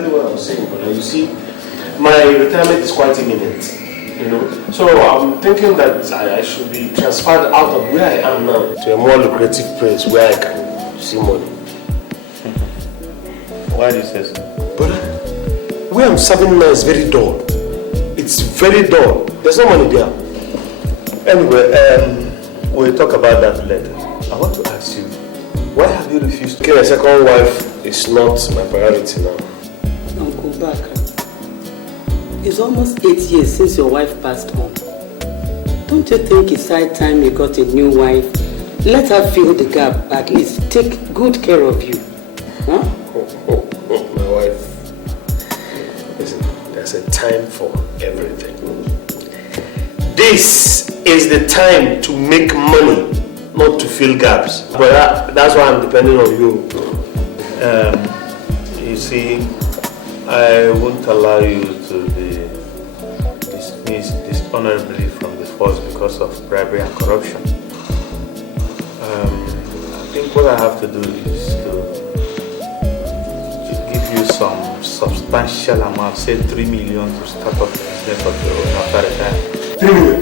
exactly what I was saying, but you see, my retirement is quite imminent, you know. So I'm thinking that I should be transferred out of where I am now to a more lucrative place where I can see money. Why do you say so? But where I'm serving now is very dull. It's very dull. There's no money there. Anyway, we'll talk about that later. I want to ask you, why have you refused to get a second wife? Is not my priority now. Uncle Baka, it's almost 8 years since your wife passed on. Don't you think it's high time you got a new wife? Let her fill the gap, at least take good care of you. Huh? My wife. Listen, there's a time for everything. This is the time to make money, not to fill gaps. But that's why I'm depending on you. You see, I won't allow you to be dismissed dishonorably from the force because of bribery and corruption. I think what I have to do is to give you some substantial amount, say 3 million to start up the business of your own after retirement. 3 million?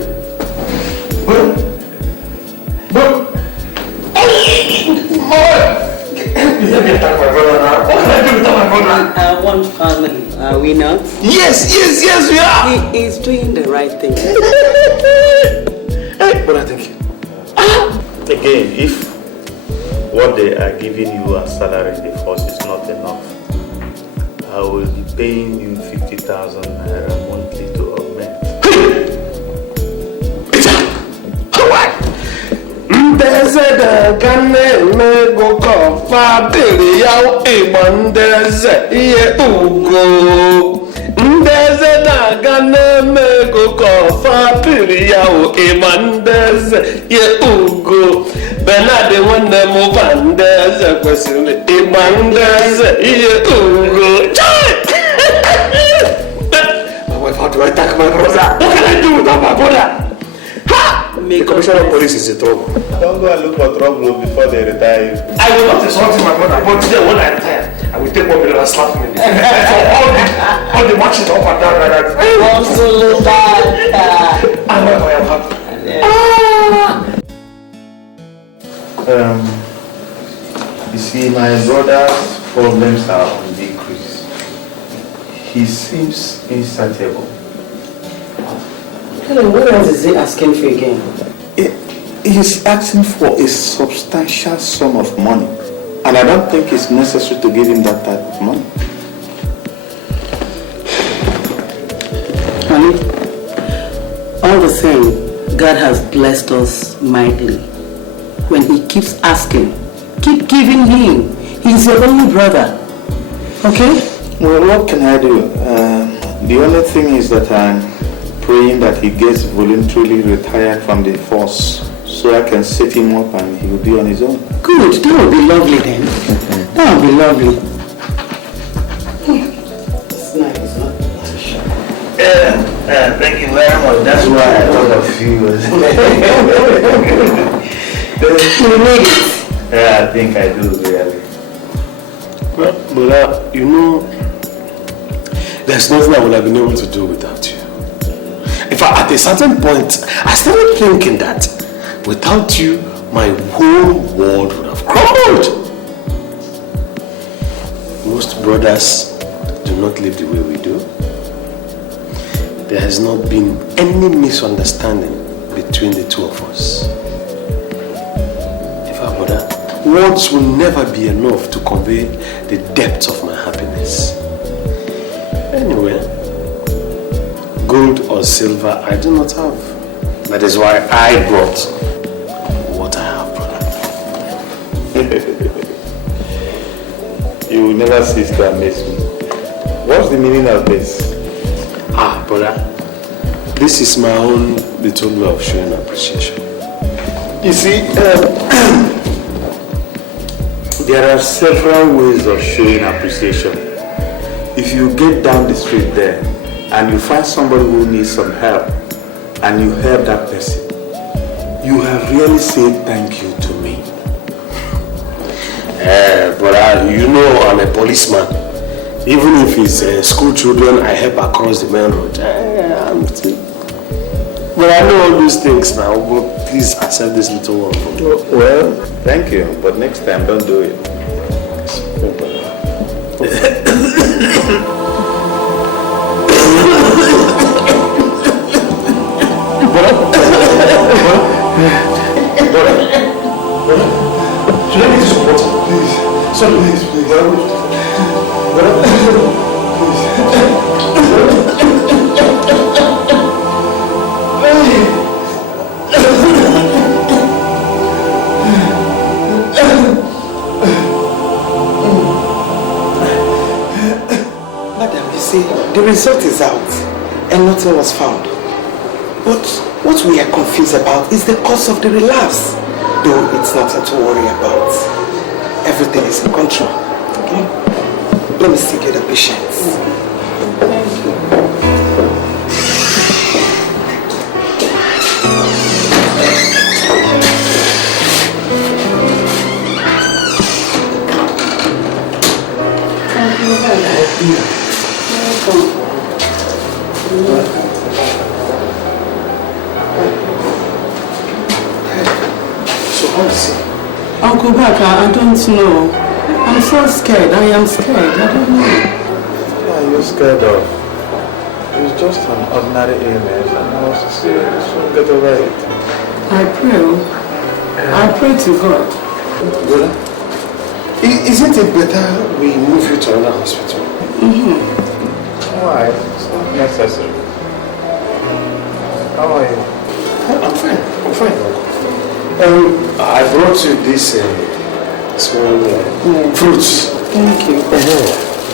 Let me attack my brother now. What can I do without my brother? One family, are we not? Yes, we are. He is doing the right thing. But I think again, if what they are giving you as salary in the force is not enough, I will be paying you 50,000 naira monthly to augment. Ndeze da kane mego kofa biri yao imandeze iye ugo. Ndeze da kane mego kofa biri yao imandeze iye ugo. Benade wande mubandeze kwesili imandeze iye ugo. My wife, how do I attack my brother? What can I do without my brother? The commissioner of police is in trouble. Don't go and look for trouble before they retire you. I will not insult my brother, but today when I retire, I will take 1 million and slap him in the face. all the matches up and down like that. I know I am happy. You see, my brother's problems are on decrease. He seems insatiable. What else is he asking for again? He's asking for a substantial sum of money. And I don't think it's necessary to give him that type of money. Honey, all the same, God has blessed us mightily. When he keeps asking, keep giving him. He's your only brother. Okay? Well, what can I do? The only thing is that I'm praying that he gets voluntarily retired from the force so I can set him up and he will be on his own. Good, that would be lovely then. That would be lovely. It's nice, huh? Thank you very much. That's why I thought of you. You need it. Yeah, I think I do, really. Well, brother, you know, there's nothing I would have been able to do without you. In fact, at a certain point, I started thinking that without you, my whole world would have crumbled. Most brothers do not live the way we do. There has not been any misunderstanding between the two of us. In fact, brother, words will never be enough to convey the depth of my happiness. Anyway, gold or silver I do not have. That is why I brought what I have, brother. You will never cease to amaze me. What's the meaning of this? Ah, brother, this is my own little way of showing appreciation. You see, there are several ways of showing appreciation. If you get down the street there and you find somebody who needs some help and you help that person, you have really said thank you to me. Brother, you know I'm a policeman. Even if it's school children I help across the main road. But I know all those things now, but please accept this little one from me. Well, thank you, but next time don't do it. Should I get you some water? Please. Sorry, please. Madam, you see, the result is out and nothing was found. But what we are confused about is the cause of the relapse. Though it's nothing to worry about. Everything is in control. Okay? Let me see the patients. Thank you. Uncle Baka, I don't know. I'm so scared. I am scared. I don't know. What are you scared of? It's just an ordinary illness, and I was serious. You'll get over it. I pray to God. Brother, isn't it better we move you to another hospital? Why? It's not necessary. How are you? I'm fine, Uncle. I brought you this small fruits. Thank you.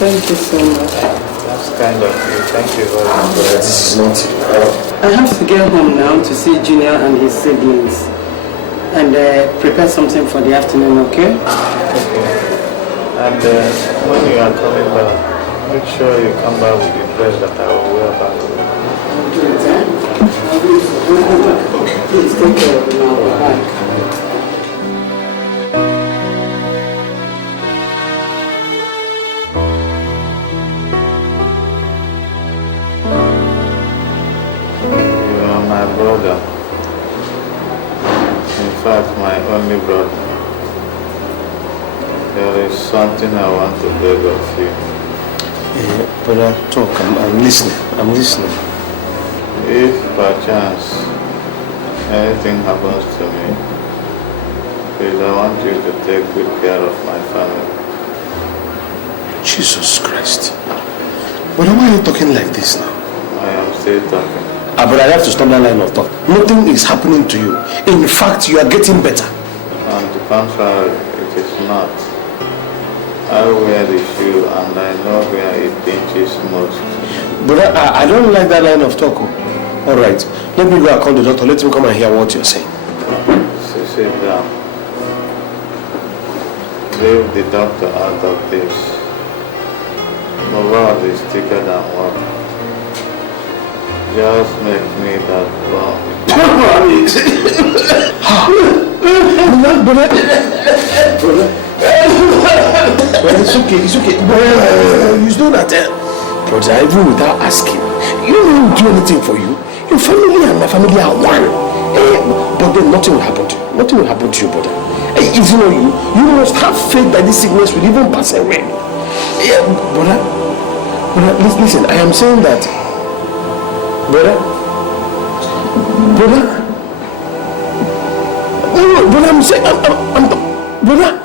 Thank you so much. That's kind of you. Thank you very much. This is not it. I have to get home now to see Junior and his siblings and prepare something for the afternoon, okay? Okay. And when you are coming back, make sure you come back with the dress that I will wear back. I'll do it, eh? I'll do it. Okay. Please take care of it now. Bye. My brother, in fact my only brother. There is something I want to beg of you. Brother, talk. I'm listening. If by chance anything happens to me, please I want you to take good care of my family. Jesus Christ. But why are you talking like this now? I am still talking. But I have to stop that line of talk. Nothing is happening to you. In fact, you are getting better. On the contrary, it is not. I wear the shoe and I know where it pinches most. But I don't like that line of talk. All right, let me go and call the doctor. Let him come and hear what you're saying. Sit down. Leave the doctor out of this. The world is thicker than water. Just make me that wrong. Brother. Well, it's okay. You know that, brother, even without asking, you don't do anything for you. Your family and my family are one. But then nothing will happen to you. Nothing will happen to you, brother. If you know you must have faith that this sickness will even pass away. Brother, listen, I am saying that. Brother, I'm saying, I'm brother.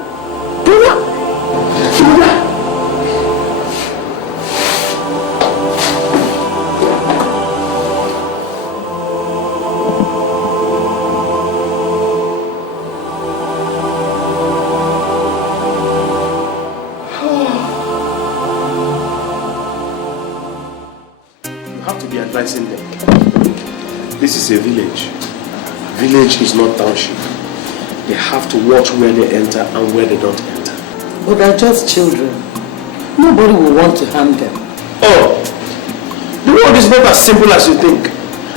You have to be advising them. This is a village. Village is not township. They have to watch where they enter and where they don't enter. But they're just children. Nobody will want to harm them. Oh, the world is not as simple as you think.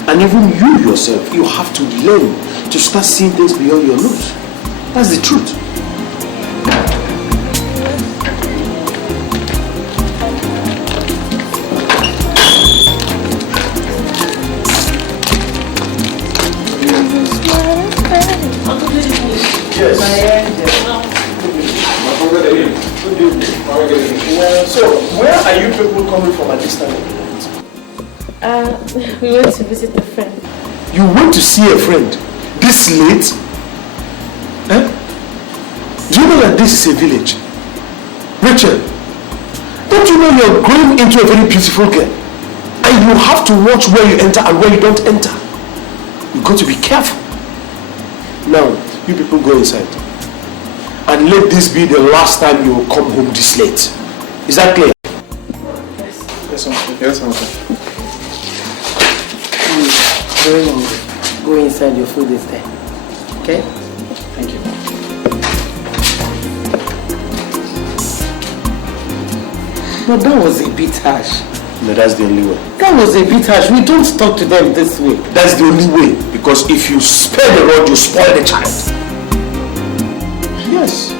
And even you yourself, you have to learn to start seeing things beyond your nose. That's the truth. are you people coming from a distant place? We went to visit a friend. You went to see a friend this late? Eh? Do you know that this is a village? Rachel, don't you know you're growing into a very beautiful girl? And you have to watch where you enter and where you don't enter. You've got to be careful. Now, you people go inside. And let this be the last time you will come home this late. Is that clear? Yes. Yes, uncle. Yes, uncle. Very long. Go inside, your food is there. Okay? Thank you. But that was a bit harsh. No, that's the only way. That was a bit harsh. We don't talk to them this way. That's the only way. Because if you spare the rod, you spoil the child. Yes.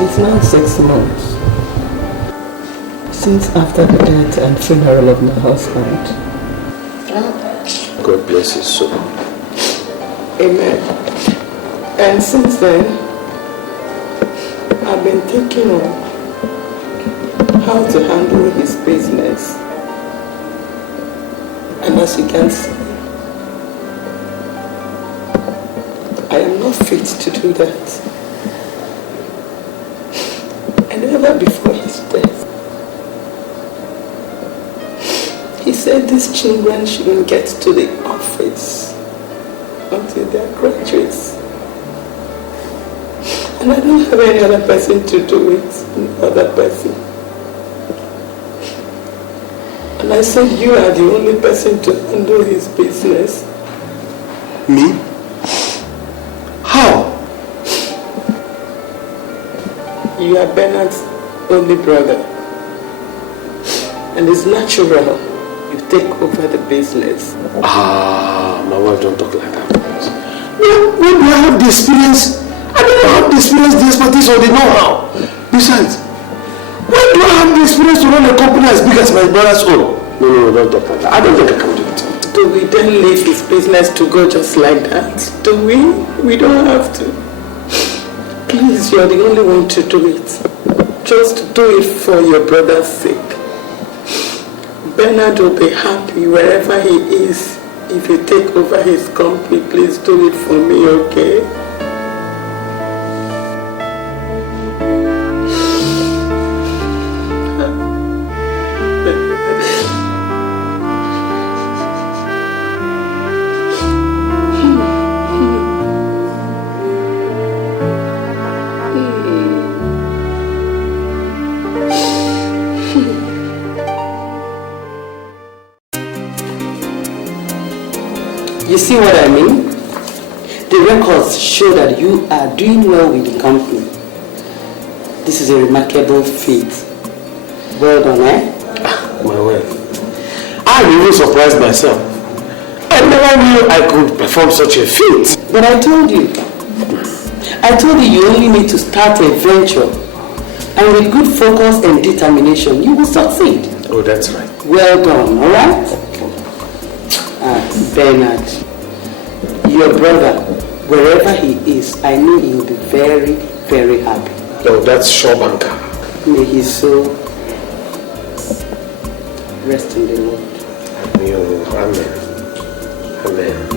It's now 6 months since after the death and funeral of my husband. God bless his soul. Amen. And since then, I've been thinking of how to handle his business. And as you can see, I am not fit to do that. And ever before his death, he said these children shouldn't get to the office until they are graduates. And I don't have any other person to do it, no other person. And I said, you are the only person to handle his business. Me? How? You are Bernard's only brother. And it's natural you take over the business. My wife don't talk like that. When do I have the experience? I don't have the experience, the expertise, or the know-how. Besides, when do I have the experience to run a company as big as my brother's own? No, don't talk like that. I don't think I can do it. Do we then leave his business to go just like that? Do we? We don't have to. Please, you're the only one to do it. Just do it for your brother's sake. Bernard will be happy wherever he is. If you take over his company, please do it for me, okay? You see what I mean? The records show that you are doing well with the company. This is a remarkable feat. Well done, eh? My wife. I'm even surprised myself. I never knew I could perform such a feat. But I told you you only need to start a venture. And with good focus and determination, you will succeed. Oh, that's right. Well done, alright? Bernard, your brother, wherever he is, I know he will be very, very happy. Oh, that's sure, banker. May his soul rest in the Lord. Amen. Amen.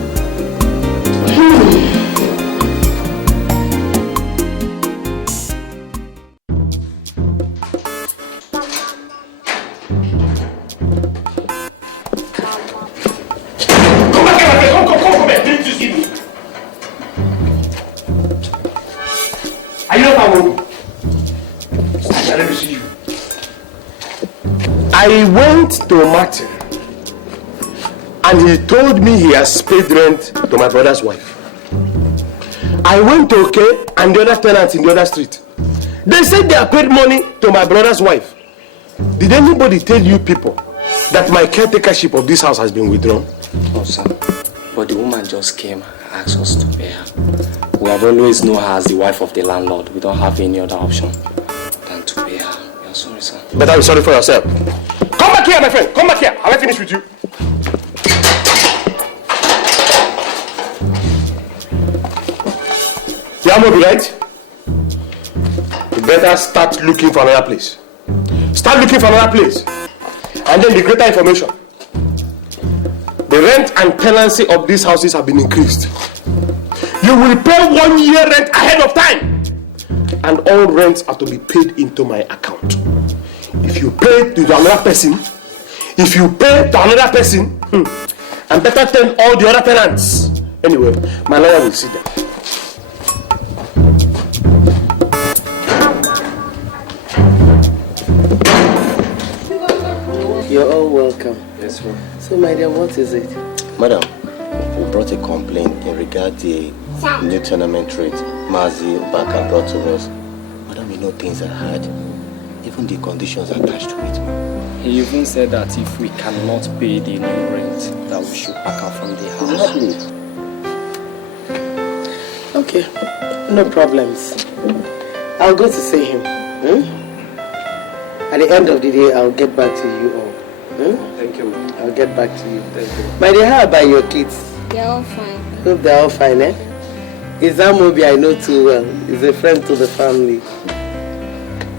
I went to Martin and he told me he has paid rent to my brother's wife. I went to OK and the other tenants in the other street. They said they have paid money to my brother's wife. Did anybody tell you people that my caretakership of this house has been withdrawn? No, sir. But the woman just came and asked us to pay her. We have always known her as the wife of the landlord. We don't have any other option than to pay her. We are sorry, sir. Better be sorry for yourself. Come back here, my friend. Come back here. Have I finished with you? Yamobi, right? You better start looking for another place. Start looking for another place. And then the greater information. The rent and tenancy of these houses have been increased. You will pay 1 year rent ahead of time. And all rents are to be paid into my account. If you pay to another person, and better tell all the other tenants. Anyway, my lawyer will see them. You're all welcome. Yes, ma'am. So, my dear, what is it? Madam, we brought a complaint in regard to the new tournament rate Mazi Baka brought to us. Madam, you know things are hard. Even the conditions attached to it. He even said that if we cannot pay the new rent, that we should pack out from the house. Exactly. Okay, no problems. I'll go to see him. At the end of the day, I'll get back to you all. Thank you. I'll get back to you. Thank you. My dear, how about your kids? They're all fine. Hope they're all fine, eh? Is that Mobi I know too well? He's a friend to the family.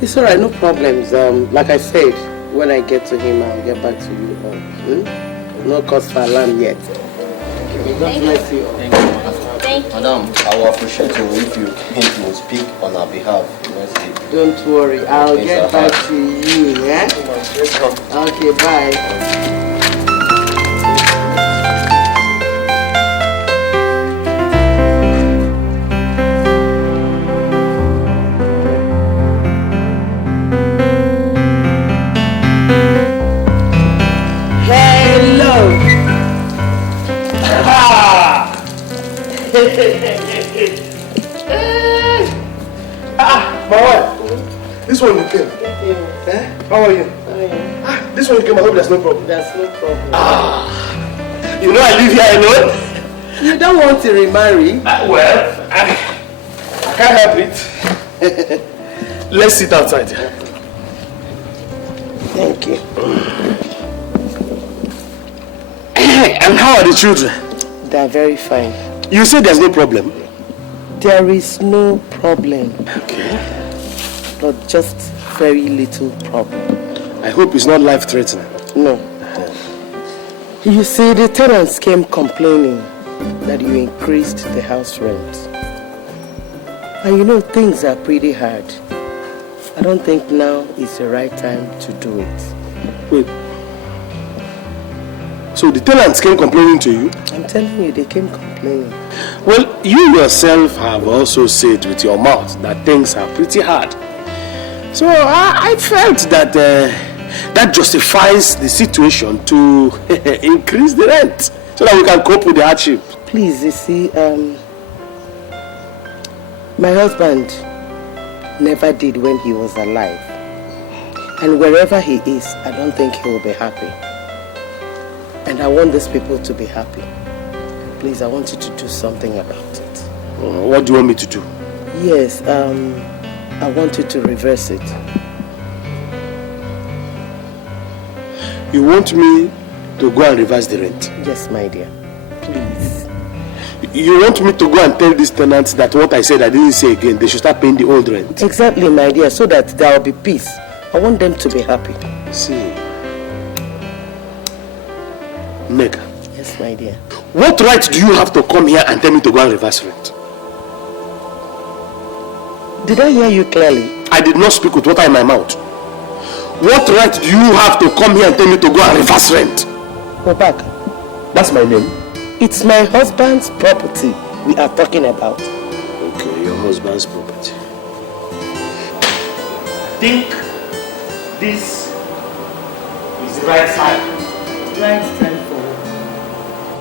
It's alright, no problems. Like I said, when I get to him, I'll get back to you all. No cause for alarm yet. God bless you all. Thank you. Thank you. Madam, I will appreciate you if you will speak on our behalf. Don't worry, I'll get back to you, yeah? Okay, bye. My wife, this one you came. How are you? This one you came, I hope there's no problem. There's no problem. You know I live here alone? You don't want to remarry? Well, I can't help it. Let's sit outside. Thank you. And how are the children? They're very fine. You say there's no problem? There is no problem. Okay. But just very little problem. I hope it's not life-threatening. No. You see, the tenants came complaining that you increased the house rent. And you know, things are pretty hard. I don't think now is the right time to do it. Wait. So the tenants came complaining to you? I'm telling you, they came complaining. Well, you yourself have also said with your mouth that things are pretty hard. So I felt that that justifies the situation to increase the rent so that we can cope with the hardship. Please, you see, my husband never did when he was alive. And wherever he is, I don't think he will be happy. And I want these people to be happy. Please, I want you to do something about it. What do you want me to do? Yes, I want you to reverse it. You want me to go and reverse the rent? Yes, my dear. Please. You want me to go and tell these tenants that what I said I didn't say again, they should start paying the old rent? Exactly, my dear, so that there will be peace. I want them to be happy. See, Nega. Yes, my dear. What right do you have to come here and tell me to go and reverse rent? Did I hear you clearly? I did not speak with water in my mouth. What right do you have to come here and tell me to go and reverse rent? Go back. That's my name. It's my husband's property we are talking about. Okay, your husband's property. I think this is the right time. Right time for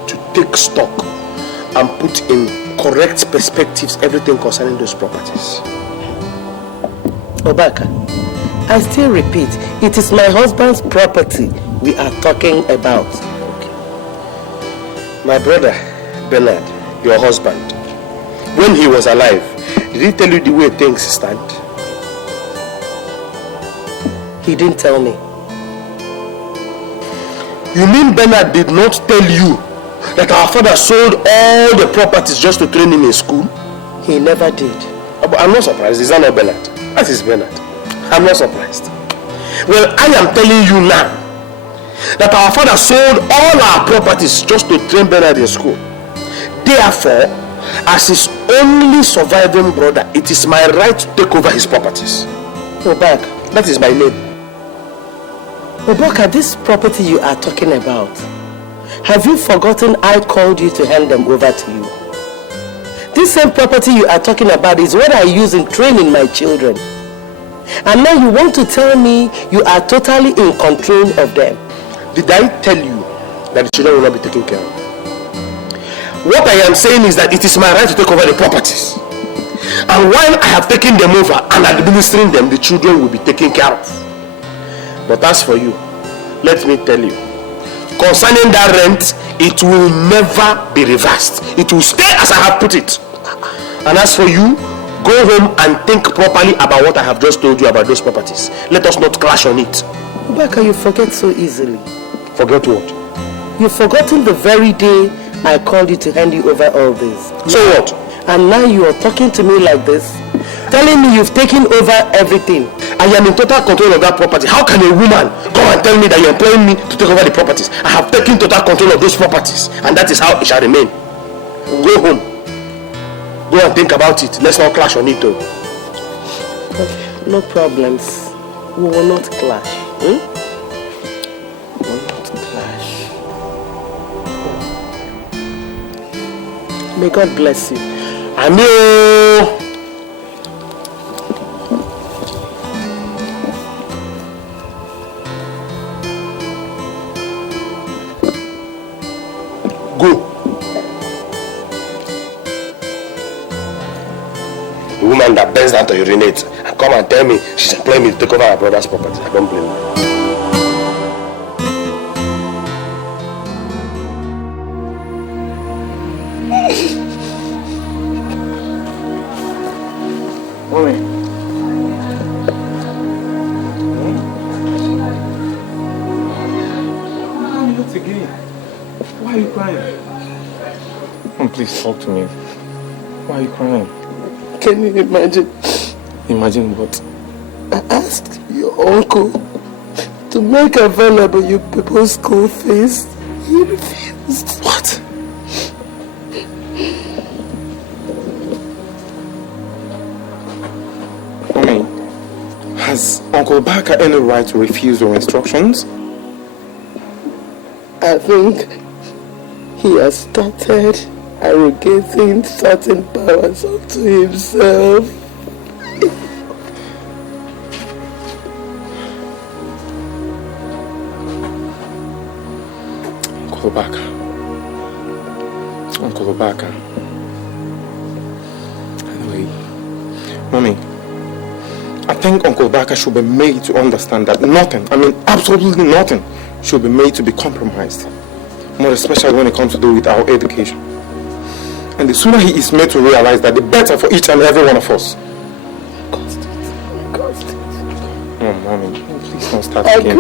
To take stock and put in correct perspectives everything concerning those properties. Obaka, I still repeat, it is my husband's property we are talking about. Okay. My brother, Bernard, your husband, when he was alive, did he tell you the way things stand? He didn't tell me. You mean Bernard did not tell you that our father sold all the properties just to train him in school? He never did. But I'm not surprised. Is that not Bernard? That is Bernard. I'm not surprised. Well, I am telling you now that our father sold all our properties just to train Bernard in school. Therefore, as his only surviving brother, it is my right to take over his properties. Obaka. That is my name. Obaka, this property you are talking about, have you forgotten I called you to hand them over to you? This same property you are talking about is what I use in training my children. And now you want to tell me you are totally in control of them. Did I tell you that the children will not be taken care of? What I am saying is that it is my right to take over the properties. And while I have taken them over and administering them, the children will be taken care of. But as for you, let me tell you, concerning that rent, it will never be reversed. It will stay as I have put it. And as for you, go home and think properly about what I have just told you about those properties. Let us not clash on it. Obaka, you forget so easily. Forget what? You've forgotten the very day I called you to hand you over all this. So what? And now you are talking to me like this, telling me you've taken over everything. I am in total control of that property. How can a woman come and tell me that you're employing me to take over the properties? I have taken total control of those properties, and that is how it shall remain. Go home. Go and think about it. Let's not clash on it though. Okay, no problems. We will not clash. We will not clash. May God bless you. Amen. Go. The woman that bends down to urinate and come and tell me she's employing me to take over her brother's property. I don't blame her. Mommy. Not again. Why are you crying? Mom, please talk to me. Why are you crying? Can you imagine? Imagine what? I asked your uncle to make available your people's school fees. He refused. What? Mommy, has Uncle Baka any right to refuse your instructions? I think he has started arrogating certain powers unto himself. Uncle Obaka. Anyway, Mommy, I think Uncle Obaka should be made to understand that nothing, I mean absolutely nothing, should be made to be compromised. More especially when it comes to do with our education. And the sooner he is made to realize that, the better for each and every one of us. Mommy, please don't start again.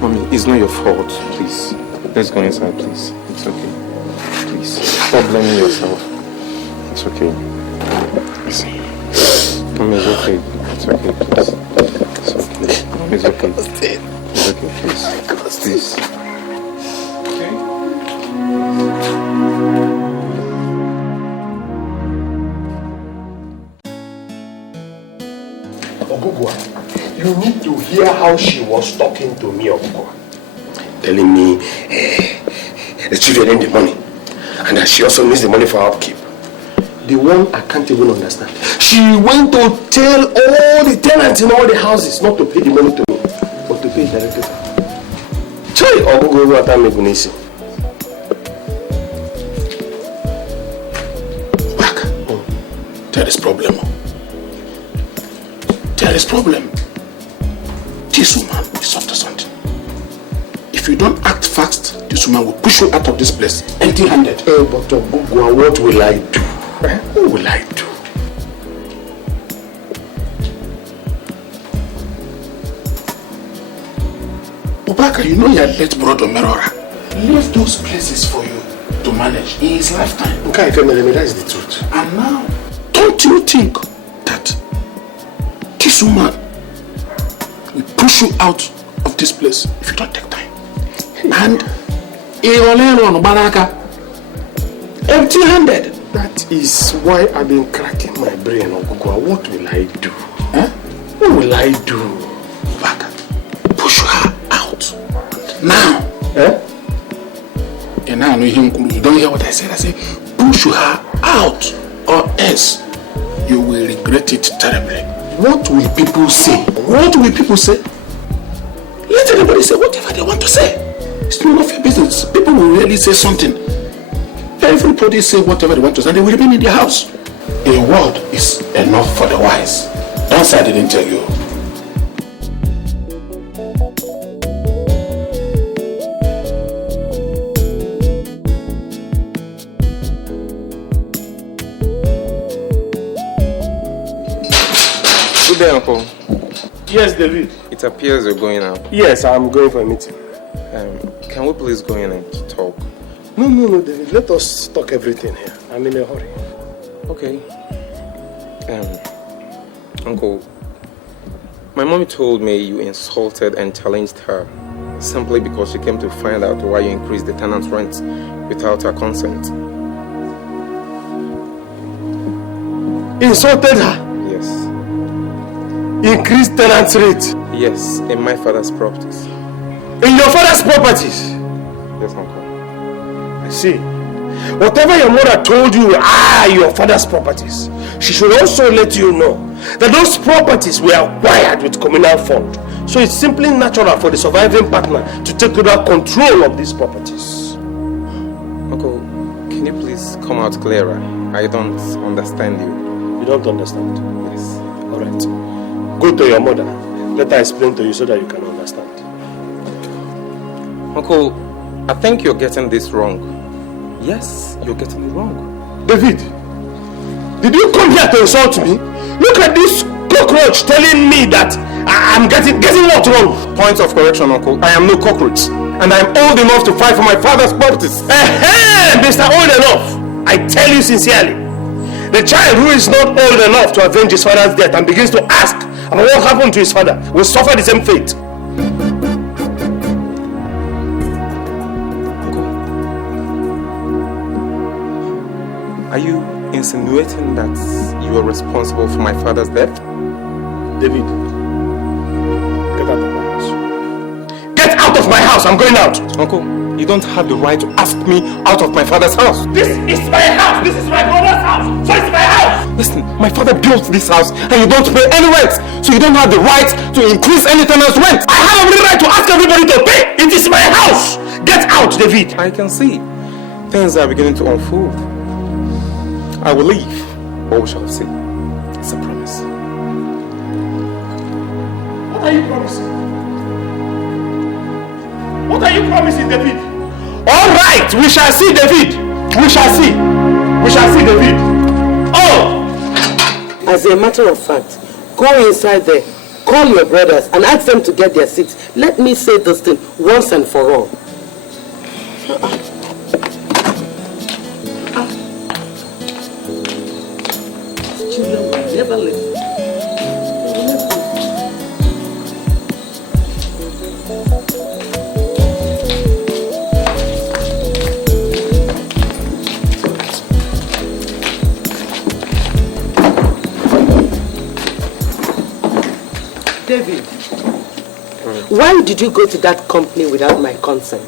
Mommy, it's not your fault, please. Let's go inside, please. It's okay. Please, stop blaming yourself. It's okay. Mommy, it's okay. It's okay, please. It's okay. Mommy, it's okay. It's okay, please. Please. Okay? Ogugwa, you need to hear how she was talking to me, Ogugwa. Telling me the children need the money and that she also needs the money for upkeep. The one I can't even understand. She went to tell all the tenants in all the houses not to pay the money to me, but to pay directly. Chai, Ogugo, what I'm making easy. Back. There is problem. There is problem. This woman is up to something. If you don't act fast, this woman will push you out of this place empty-handed. But Ogugwa, what will I do? What will I do? Obaka, you know you had let Brother Merora leave those places for you to manage in his lifetime. Okay, that is the truth. And now, Don't you think that this woman will push you out of this place if you don't take time? And empty-handed. That is why I've been cracking my brain, Okonkwo. What will I do? Huh? What will I do? Back. Push her out. Now. Eh? And now you don't hear what I said. I say push her out, or else you will regret it terribly. What will people say? What will people say? Let everybody say whatever they want to say. It's none of your business. People will really say something. Everybody say whatever they want to say and they will remain in their house. A word is enough for the wise. Don't say I didn't tell you. Good day, Uncle. Yes, David. It appears you're going out. Yes, I'm going for a meeting. Can we please go in and talk? No, David. Let us talk everything here. I'm in a hurry. Okay. Uncle, my mommy told me you insulted and challenged her simply because she came to find out why you increased the tenant's rent without her consent. Insulted her? Yes. Increased tenant's rate? Yes, in my father's properties. In your father's properties? Yes, Uncle. I see. Whatever your mother told you are your father's properties, she should also let you know that those properties were acquired with communal fund. So it's simply natural for the surviving partner to take over control of these properties. Uncle, can you please come out clearer? I don't understand you. You don't understand? Yes. Alright. Go to your mother. Let her explain to you so that you can understand. Uncle, I think you're getting this wrong. Yes, you're getting it wrong. David, did you come here to insult me? Look at this cockroach telling me that I'm getting what wrong? Point of correction, Uncle. I am no cockroach. And I am old enough to fight for my father's properties. Mr. Old Enough, I tell you sincerely, the child who is not old enough to avenge his father's death and begins to ask about what happened to his father will suffer the same fate. Are you insinuating that you are responsible for my father's death? David, get out of my house. Get out of my house! I'm going out! Uncle, you don't have the right to ask me out of my father's house. This is my house! This is my brother's house! So it's my house! Listen, my father built this house and you don't pay any rent. So you don't have the right to increase any tenant's rent. I have every right to ask everybody to pay! It is my house! Get out, David! I can see. Things are beginning to unfold. I will leave, but we shall see. It's a promise. What are you promising? What are you promising, David? All right, we shall see, David. We shall see. We shall see, David. Oh! As a matter of fact, go inside there, call your brothers and ask them to get their seats. Let me say this thing once and for all. Never listen. David, why did you go to that company without my consent?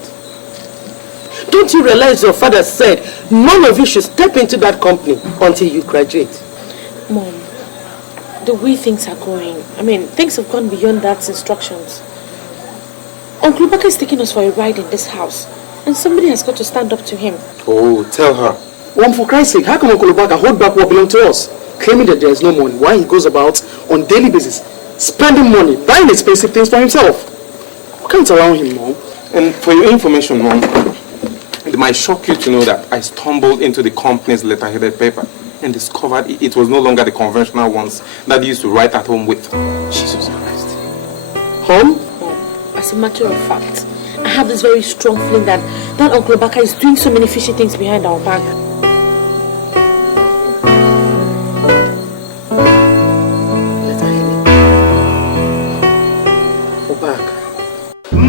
Don't you realize your father said none of you should step into that company until you graduate? Mom, the way things are going, things have gone beyond Dad's instructions. Uncle Baka is taking us for a ride in this house, and somebody has got to stand up to him. Oh, tell her. For Christ's sake, how come Uncle Baka hold back what belongs to us? Claiming that there is no money, while he goes about on daily basis, spending money, buying expensive things for himself. We can't allow him, Mom. And for your information, Mom, it might shock you to know that I stumbled into the company's letterheaded paper and discovered it was no longer the conventional ones that you used to write at home with. Jesus Christ. Home? As a matter of fact, I have this very strong feeling that Uncle Baka is doing so many fishy things behind our back.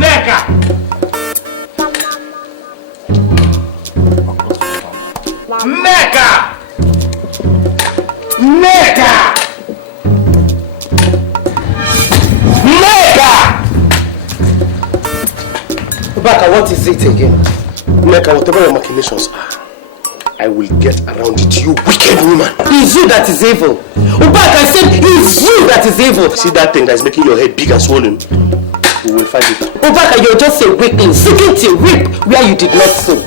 Nneka! Nneka! Nneka! Nneka! Obaka, what is it again? Nneka, whatever your machinations are, I will get around it, you wicked woman. It's you that is evil. Obaka, I said it's you that is evil. See that thing that is making your head big and swollen? We will find it out. Obaka, you're just a weakling, seeking to reap where you did not sow.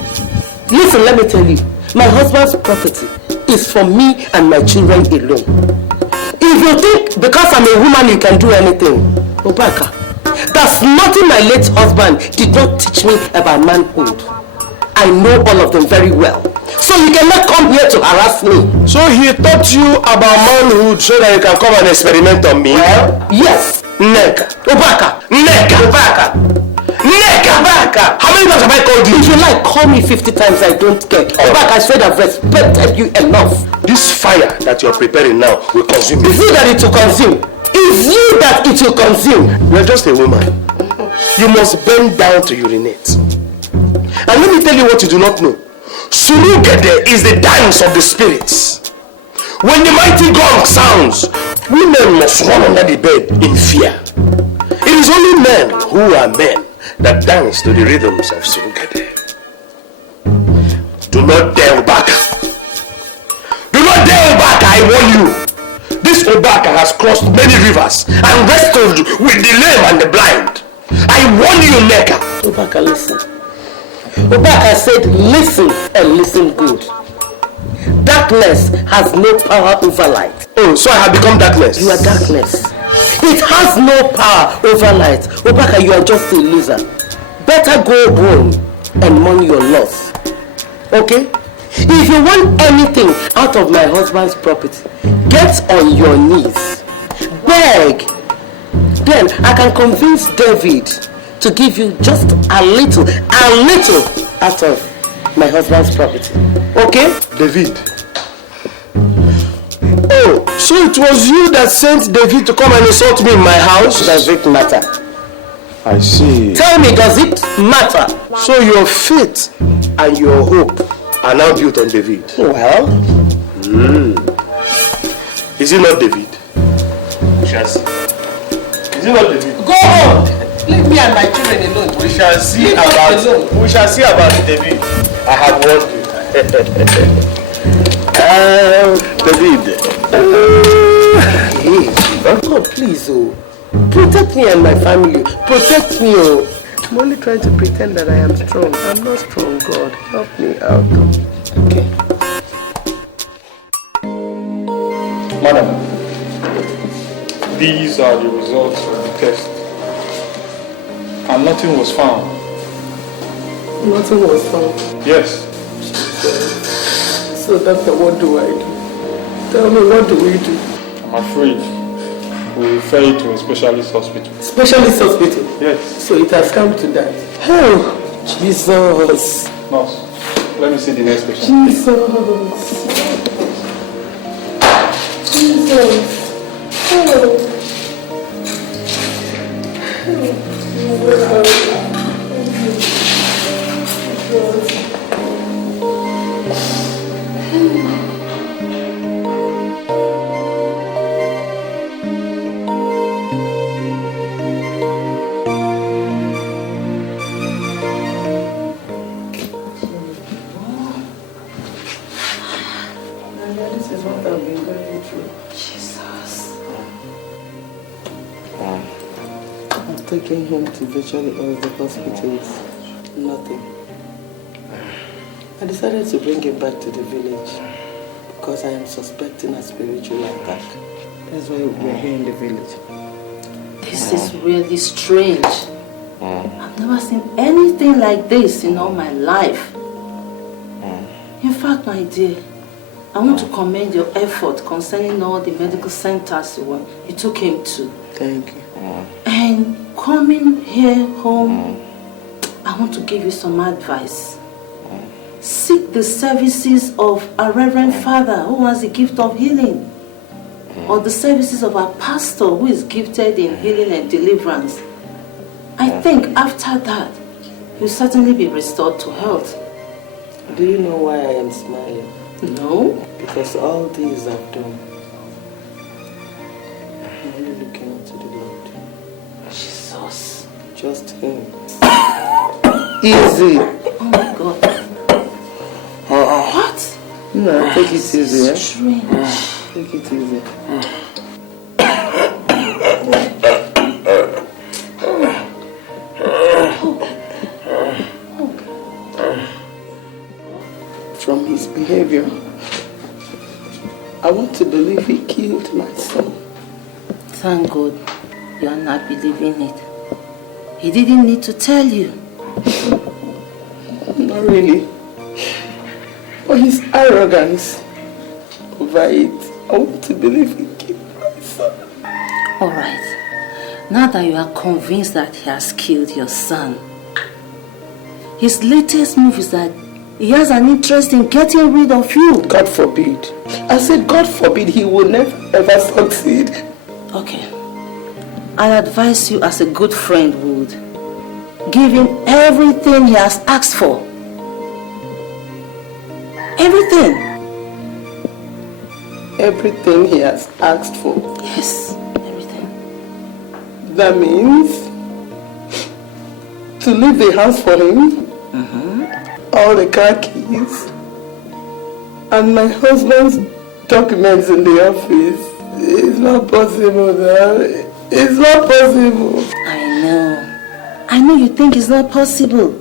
Listen, let me tell you, my husband's property is for me and my children alone. If you think because I'm a woman you can do anything, Obaka, there's nothing my late husband did not teach me about manhood. I know all of them very well. So you cannot come here to harass me. So he taught you about manhood so that you can come and experiment on me? Well, yes. Nneka. Obaka. Nneka. Obaka. Nneka. Obaka. How many times have I called you? If you like, call me 50 times, I don't care. Obaka, I said I've respected you enough. This fire that you're preparing now will consume me. Is it that it will consume? Is you that it will consume? You're just a woman. You must bend down to urinate. And let me tell you what you do not know. Surugede is the dance of the spirits. When the mighty gong sounds, women must run under the bed in fear. It is only men who are men that dance to the rhythms of Surugede. Do not dare back. Do not dare back, I warn you. This Obaka has crossed many rivers and wrestled with the lame and the blind. I warn you, Nneka. Obaka, listen. Obaka said, listen and listen good. Darkness has no power over light. Oh, so I have become darkness? You are darkness. It has no power over light. Obaka, you are just a loser. Better go home and mourn your loss. Okay? If you want anything out of my husband's property, get on your knees. Beg. Then I can convince David to give you just a little out of my husband's property. Okay? David. Oh, so it was you that sent David to come and insult me in my house? Does it matter? I see. Tell me, does it matter? So your faith and your hope are now built on David? Well. Is it not David? We shall see. Is it not David? Go on! Leave me and my children alone. We shall see about David. I have warned you. David. Oh, please, oh. Protect me and my family. Protect me, oh. I'm only trying to pretend that I am strong. I'm not strong, God. Help me out. Okay. Madam, these are the results of the test. And nothing was found. Nothing was found? Yes. So, doctor, what do I do? Tell me, what do we do? I'm afraid we refer you to a specialist hospital. Specialist hospital? Yes. So it has come to that. Oh, Jesus. Nurse, let me see the next patient. Jesus. Oh. Taking him to virtually all the hospitals. Nothing. I decided to bring him back to the village because I am suspecting a spiritual attack. That's why we're here in the village. This is really strange. I've never seen anything like this in all my life. In fact, my dear, I want to commend your effort concerning all the medical centers you took him to. Thank you. And coming here home, I want to give you some advice. Seek the services of a reverend father who has the gift of healing, or the services of a pastor who is gifted in healing and deliverance. I think after that, you'll certainly be restored to health. Do you know why I am smiling? No. Because all these I've done. I'm only looking up to the Lord. Jesus. Just Him. Easy. Oh my God. What? No, take it easy. Strange. Take it easy. From his behavior, I want to believe he killed my son. Thank God you are not believing it. He didn't need to tell you. Not really. But his arrogance over it, I want to believe he killed my son. Alright. Now that you are convinced that he has killed your son, his latest move is that he has an interest in getting rid of you. God forbid. I said God forbid, he will never ever succeed. Okay. I advise you as a good friend would. Give him everything he has asked for. Everything. Everything he has asked for. Yes, everything. That means to leave the house for him. All the car keys and my husband's documents in the office. It's not possible, Dad. It's not possible. I know you think it's not possible,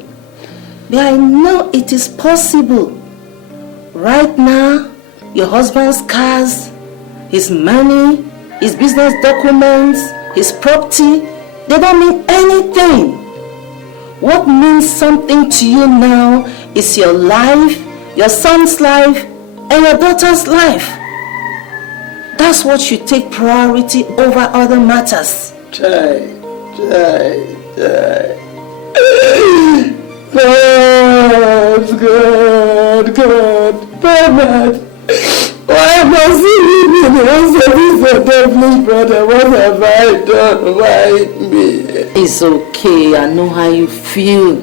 but I know it is possible. Right now, your husband's cars, his money, his business documents, his property, they don't mean anything. What means something to you now is your life, your son's life, and your daughter's life. That's what should take priority over other matters. God, Bernard, why must you leave me in the hands of this devilish brother? What have I done? Why me? It's okay, I know how you feel.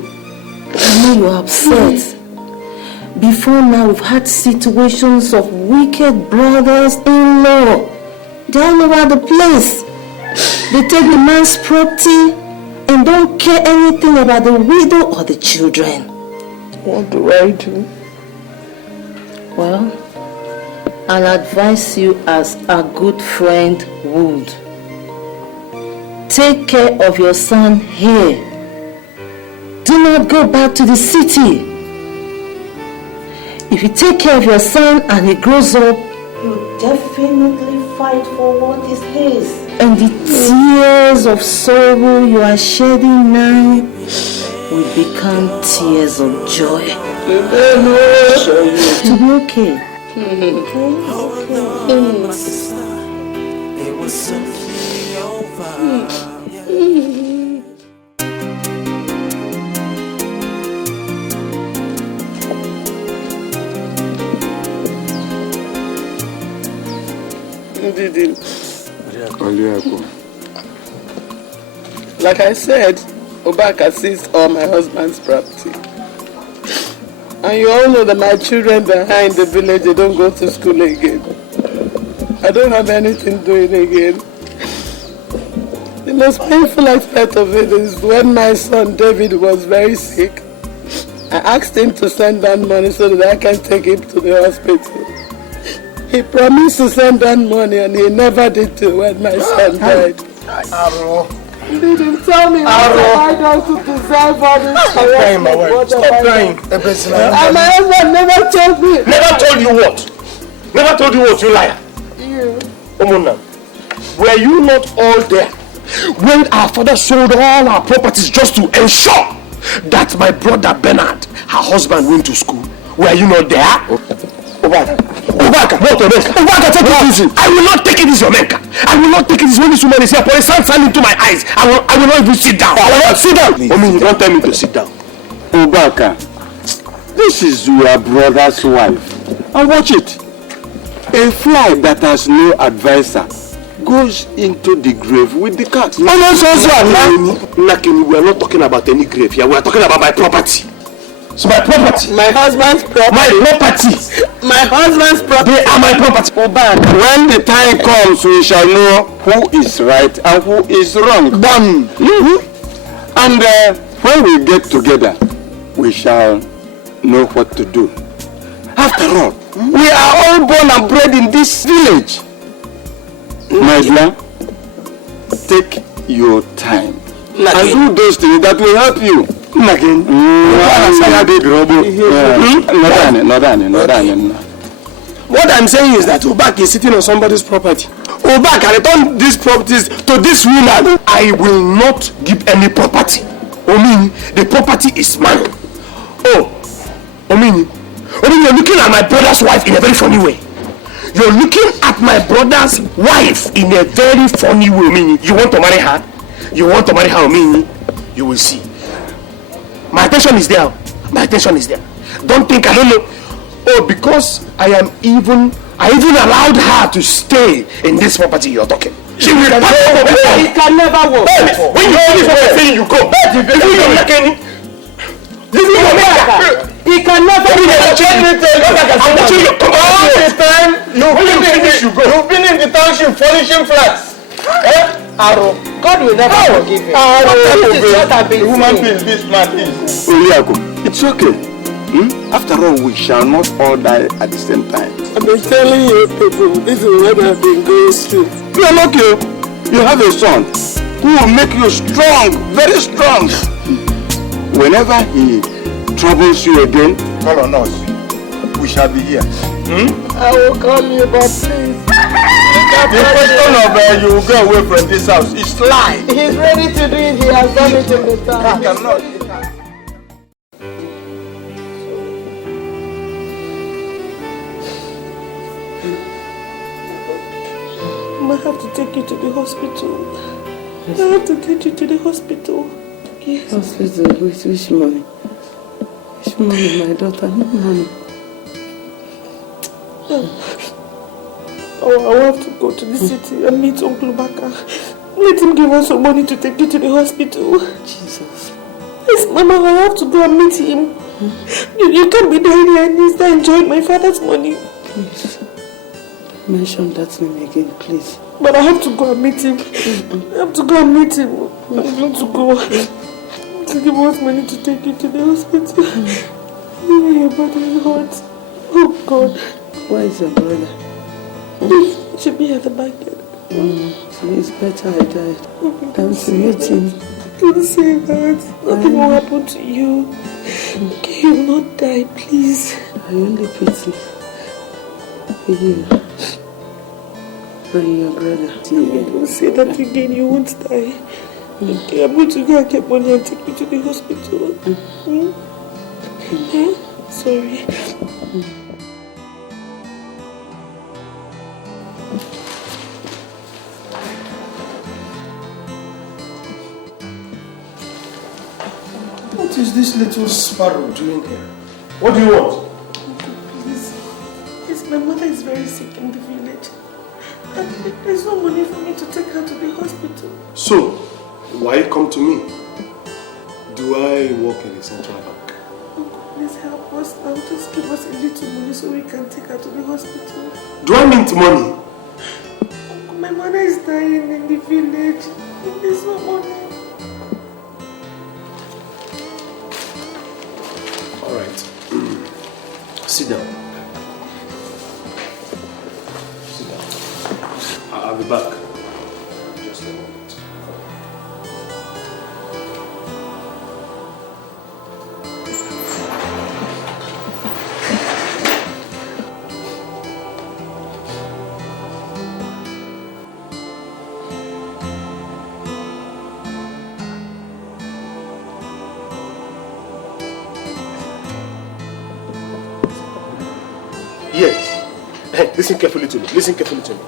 I know you're upset. Before now, we've had situations of wicked brothers-in-law. They're all over the place. They take the man's property and don't care anything about the widow or the children. What do I do? Well, I'll advise you as a good friend would. Take care of your son here. Do not go back to the city. If you take care of your son and he grows up, you'll definitely fight for what is his. And the tears of sorrow you are shedding now will become tears of joy. To be okay. It was simply over. Like I said, Obaka seized all my husband's property. And you all know that my children behind the village, they don't go to school again. I don't have anything doing again. The most painful aspect of it is when my son David was very sick, I asked him to send down money so that I can take him to the hospital. He promised to send down money and he never did till when my son died. He didn't tell me what I done to deserve all this. Stop crying, my wife. Stop crying. And my husband never told me. Never told you what? Never told you what, you liar? You. Omona, were you not all there when our father sold all our properties just to ensure that my brother Bernard, her husband, went to school? Were you not there? Obaka, what on earth? Obaka, take it easy. I will not take it easy, Omenka. I will not take it easy when this woman is here. Police stand into my eyes. I will not even sit down. I will not sit down. I mean, you don't tell me to sit down. Obaka, this is your brother's wife. And watch it. A fly that has no advisor goes into the grave with the cat. We are not talking about any grave here. We are talking about my property. It's my property. My husband's property. My property. My husband's property. They are my property. When the time comes, we shall know who is right and who is wrong. Done. And when we get together, we shall know what to do. After all, we are all born and bred in this village. My dear, take your time and do those things that will help you. What I'm saying is that Obak is sitting on somebody's property. Obak, I return these properties to this woman. I will not give any property. Omini, the property is mine. Oh, Omini, you're looking at my brother's wife in a very funny way. You're looking at my brother's wife in a very funny way, Omini. You want to marry her? You want to marry her, Omini? You will see. My attention is there. My attention is there. Don't think I don't know. Oh, because I even allowed her to stay in this property you're talking. She will never work. It can never work. When you finish what you're saying, you go. If you don't like any, he can never work. I'm watching you. All the time you've been in the township furnishing flats. Arrow. God will never forgive you. The woman being this man is. Oliago, it's okay. After all, we shall not all die at the same time. I've been telling you people, this is what I've been going through. You are lucky. You have a son who will make you strong, very strong. Whenever he troubles you again, call on us. We shall be here. I will call you, but please. The question of you will go away from this house is lie. He's ready to do it. He has done it in the time. He cannot. I have to take you to the hospital. Yes. I have to take you to the hospital. Yes. Hospital? Which money? Which money, my daughter? No money. Oh, I have to go to the city and meet Uncle Baka. Let him give us some money to take you to the hospital. Jesus. Yes, Mama, I have to go and meet him. You can't be there and he's there enjoying my father's money. Please. Mention that name again, please. But I have to go and meet him. I have to go and meet him. I'm going to go. To give us money to take you to the hospital. Your body hurts. Oh, God. Where is your brother? He should be at the back end. So it's better I died than to meet him. Don't say that. Nothing will happen to you. Okay, you will not die, please. I only pity you and your brother. Don't say that again, you won't die. Okay, I'm going to go and get money and take you to the hospital. Sorry. What is this little sparrow doing here? What do you want? Please, my mother is very sick in the village. And there's no money for me to take her to the hospital. So, why come to me? Do I work in the central bank? Uncle, please help us now. Just give us a little money so we can take her to the hospital. Do I mint money? Uncle, my mother is dying in the village. There's no money. Alright. Sit down. Sit down. I'll be back. Just a moment. Yes. Listen carefully to me. Listen carefully to me.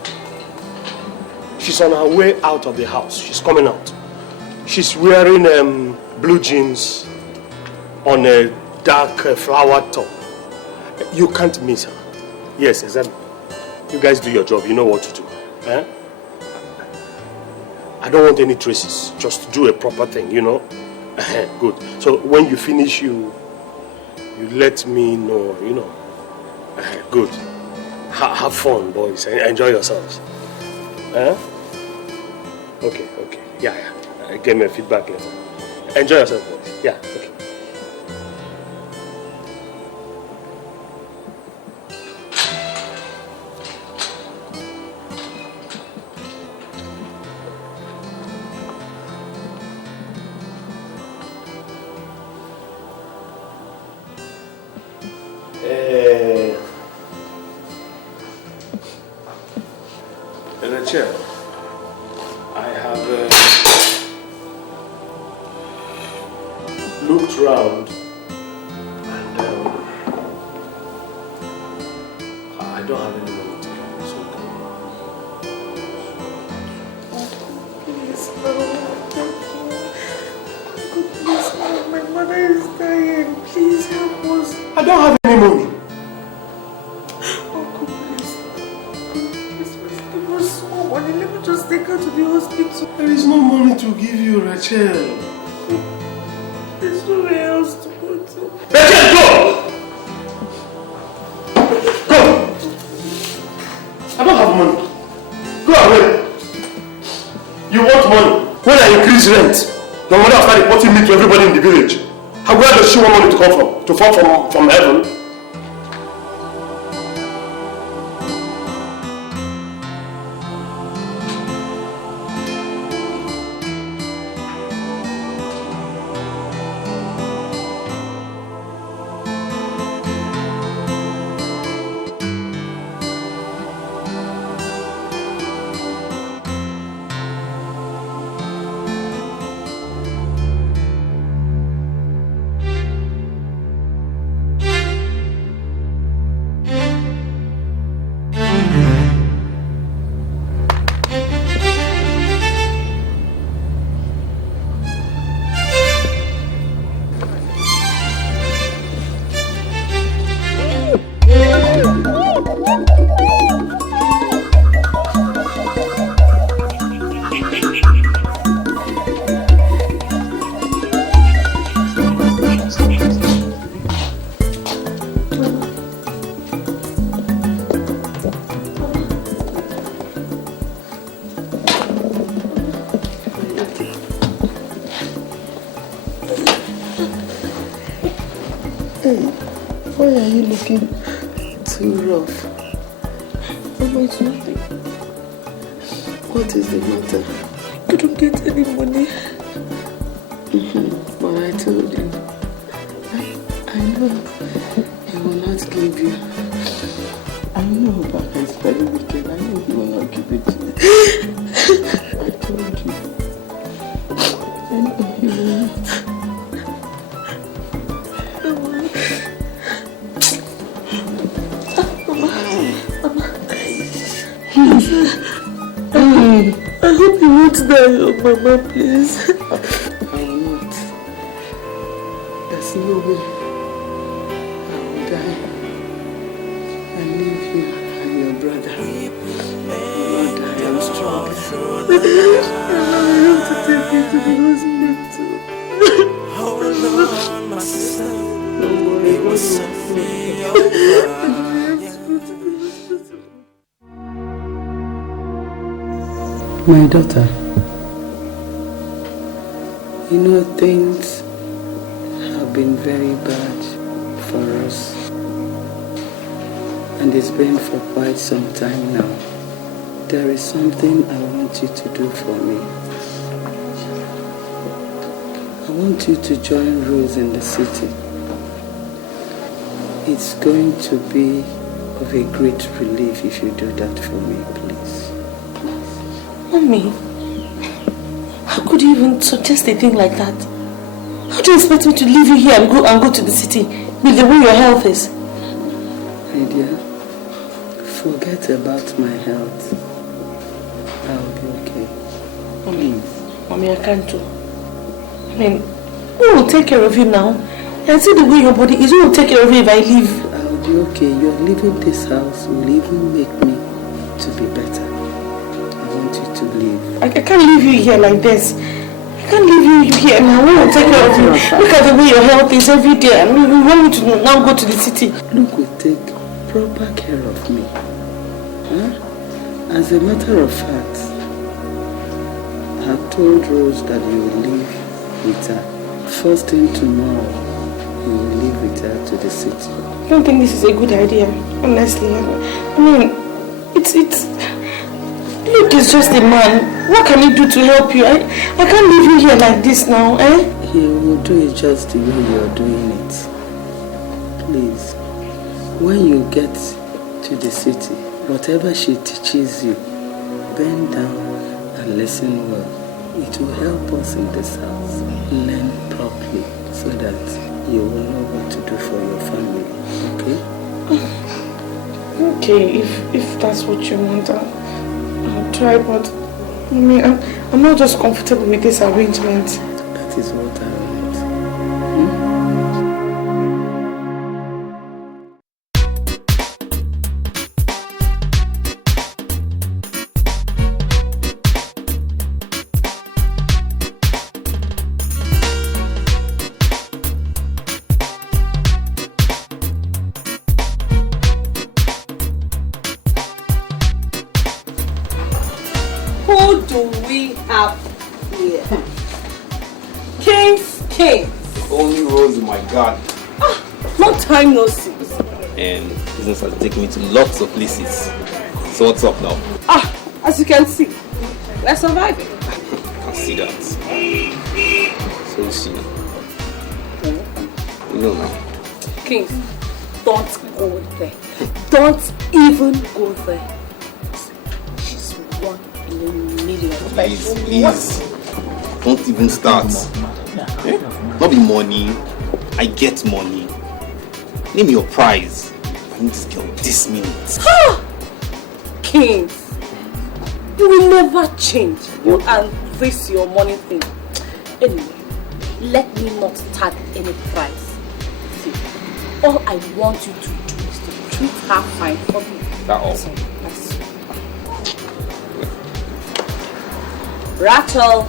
She's on her way out of the house. She's coming out. She's wearing blue jeans on a dark flower top. You can't miss her. Yes, exactly. You guys do your job. You know what to do. I don't want any traces. Just do a proper thing, you know. Good. So when you finish, you let me know, you know. Good. Have fun, boys. Enjoy yourselves. Okay. Yeah. Give me a feedback later. Enjoy yourself, boys. Yeah, okay. Rachel, I have looked round and I don't have any money to give you, so Please, thank you. Goodness, my mother is dying. Please help us. I don't have any money. Just take her to the hospital. There is no money to give you, Rachel. There's nowhere else to go to. Rachel, go! Go! I don't have money. Go away. You want money? When I increase rent, my mother will start reporting me to everybody in the village. Where does she want money to come from? To fall from heaven? Why are you looking too rough? Mama, it's nothing. What is the matter? I couldn't get any money. But I told you. I know he will not give you. I know Papa is very wicked. I know he will not give it to you. I told you. I know he will not. I hope you won't die, Mama, please. I will not. There's no way I will die and leave you and your brother. Lord, I am strong. I have to take you to the hospital. Hold on, my sister. Don't worry, it was my daughter, you know things have been very bad for us, and it's been for quite some time now. There is something I want you to do for me. I want you to join Rose in the city. It's going to be of a great relief if you do that for me, please. Mommy, how could you even suggest a thing like that? How do you expect me to leave you here and go to the city with the way your health is? My dear, forget about my health. I'll be okay. Mommy, I can't do. I mean, who will take care of you now? And see the way your body is, who will take care of you if I leave? I'll be okay. You're leaving this house will even make me to be better. I want you to leave. leave. I can't leave you here like this. I can't leave you here now. We will take care of you. Look at the way your health is every day. And we want you to now go to the city. Luke will take proper care of me. Huh? As a matter of fact, I've told Rose that you will leave with her. First thing tomorrow, you will leave with her to the city. I don't think this is a good idea, honestly. I mean, it's Luke is just a man. What can he do to help you? I can't leave you here like this now, eh? He will do it just the way you're doing it. Please, when you get to the city, whatever she teaches you, bend down and listen well. It will help us in this house. Learn properly so that you will know what to do for your family, okay? Okay, if that's what you want, I'll try, but I mean, I'm not just comfortable with this arrangement. That is what I want. Time no see. And business has taken me to lots of places. So what's up now? As you can see, we're surviving. I can see that. So see. You know now. Kings, don't go there. Don't even go there. She's 1 in a million. Please. Don't even start. Not be money. I get money. Name your prize. I need this girl this minute. Kings, you will never change. You and this your money thing. Anyway, let me not tag any price. See, all I want you to do is to treat her fine for me. That all. That's Rachel.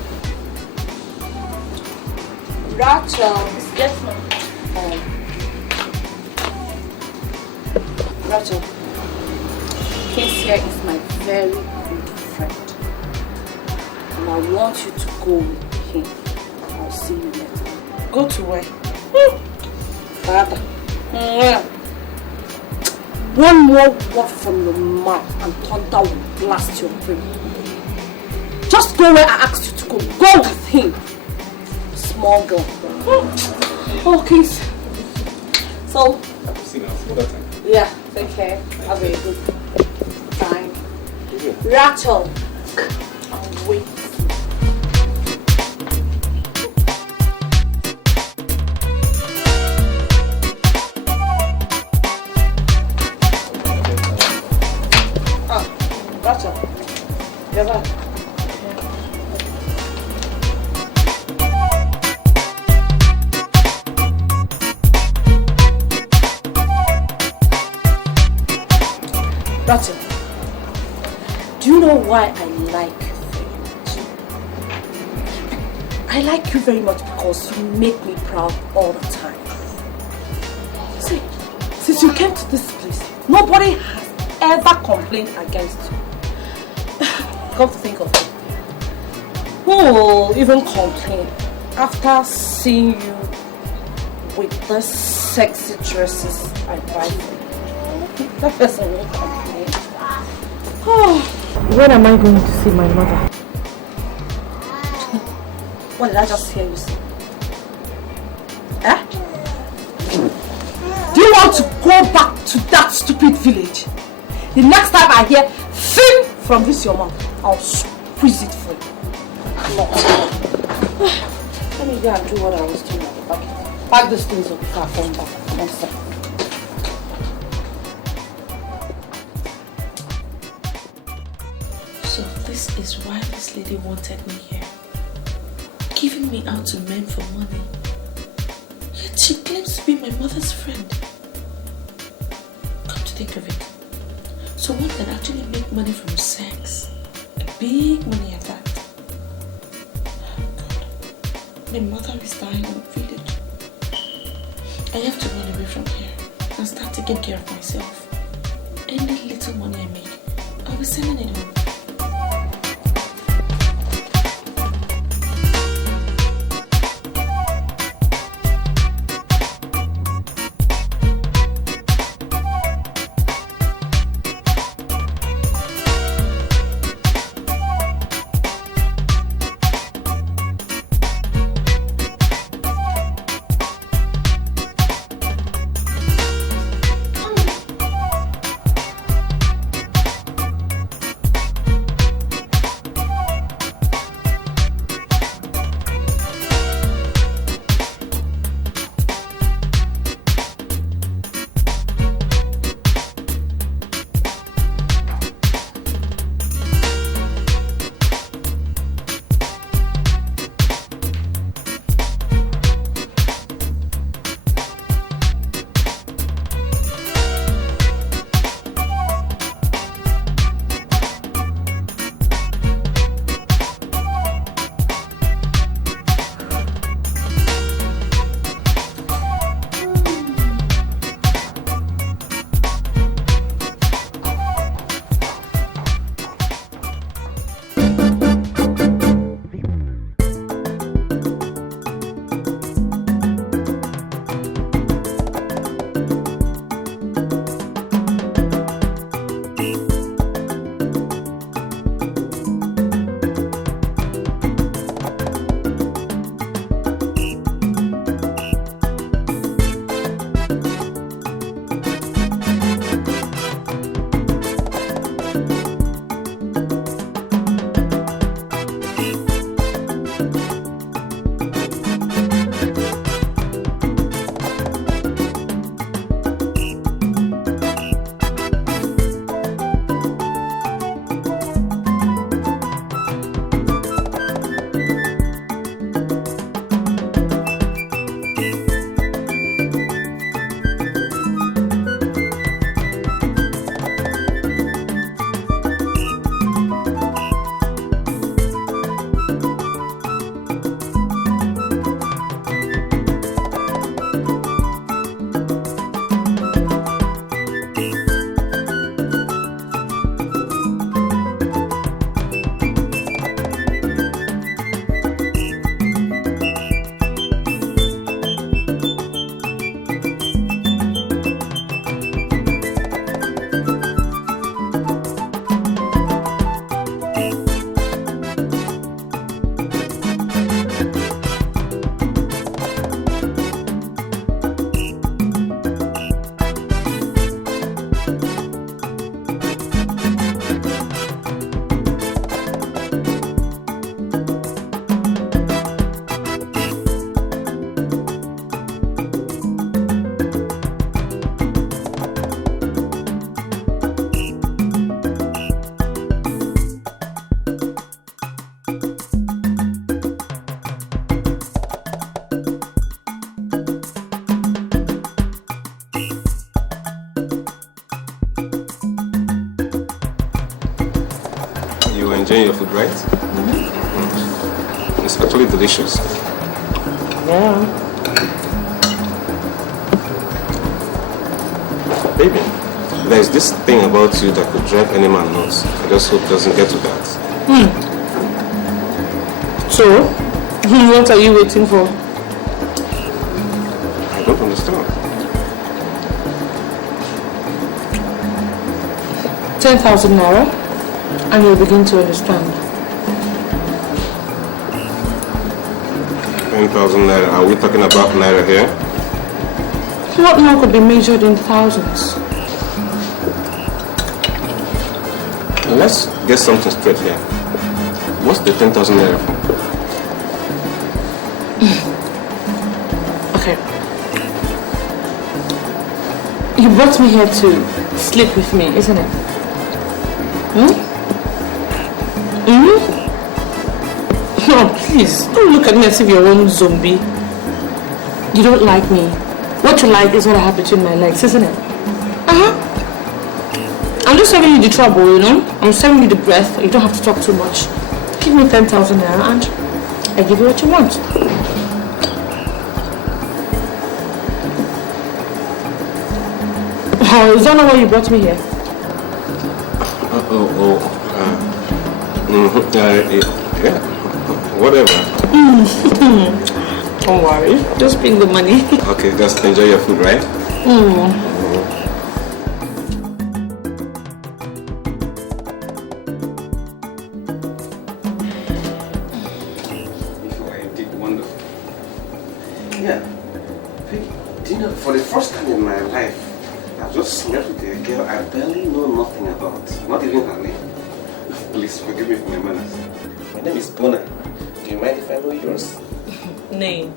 Yes, ma'am. Rachel, Case here is my very good friend. And I want you to go with him. I'll see you later. Go to where? Father. One more word from your mouth and thunder will blast your brain. Just go where I asked you to go. Go with him. Small girl. Oh, Case. So, see now, see that time. Yeah, take care. Have a good time. Rachel, I'll wait. Rachel, you're back. Rachel, do you know why I like you very much? I like you very much because you make me proud all the time. See, since you came to this place, nobody has ever complained against you. Come to think of it, who will even complain after seeing you with the sexy dresses I buy for you? That person will complain. Oh, when am I going to see my mother? What did I just hear you say? Eh? Do you want to go back to that stupid village? The next time I hear "thing" from this your mouth, I'll squeeze it for you. Let me go and do what I was doing at the back. Pack these things up before I come back. One second. So this is why this lady wanted me here. Giving me out to men for money. Yet she claims to be my mother's friend. Come to think of it, so one can actually make money from sex. Big money at that. God, my mother is dying in the village. I have to run away from here and start taking care of myself. Any little money I make, I'll be sending it home. Enjoying your food, right? Mm-hmm. It's actually delicious. Yeah. Baby, there's this thing about you that could drive any man nuts. I just hope it doesn't get to that. So, what are you waiting for? I don't understand. 10,000 naira, and you'll begin to understand. 10,000 naira. Are we talking about naira here? What now could be measured in thousands? Let's get something straight here. What's the 10,000 naira for? Okay. You brought me here to sleep with me, isn't it? No, please, don't look at me as if you're one zombie. You don't like me. What you like is what I have between my legs, isn't it? I'm just saving you the trouble, you know? I'm saving you the breath. You don't have to talk too much. Give me 10,000 naira and I give you what you want. Oh, is that not why you brought me here? Yeah, whatever. Don't worry, just bring the money. Okay, just enjoy your food, right? Wonderful. Yeah. Do you know, for the first time in my life, I've just slept with a girl I barely know nothing about. Not even her name. Please forgive me for my manners. My name is Bona. Do you mind if I know yours? Name?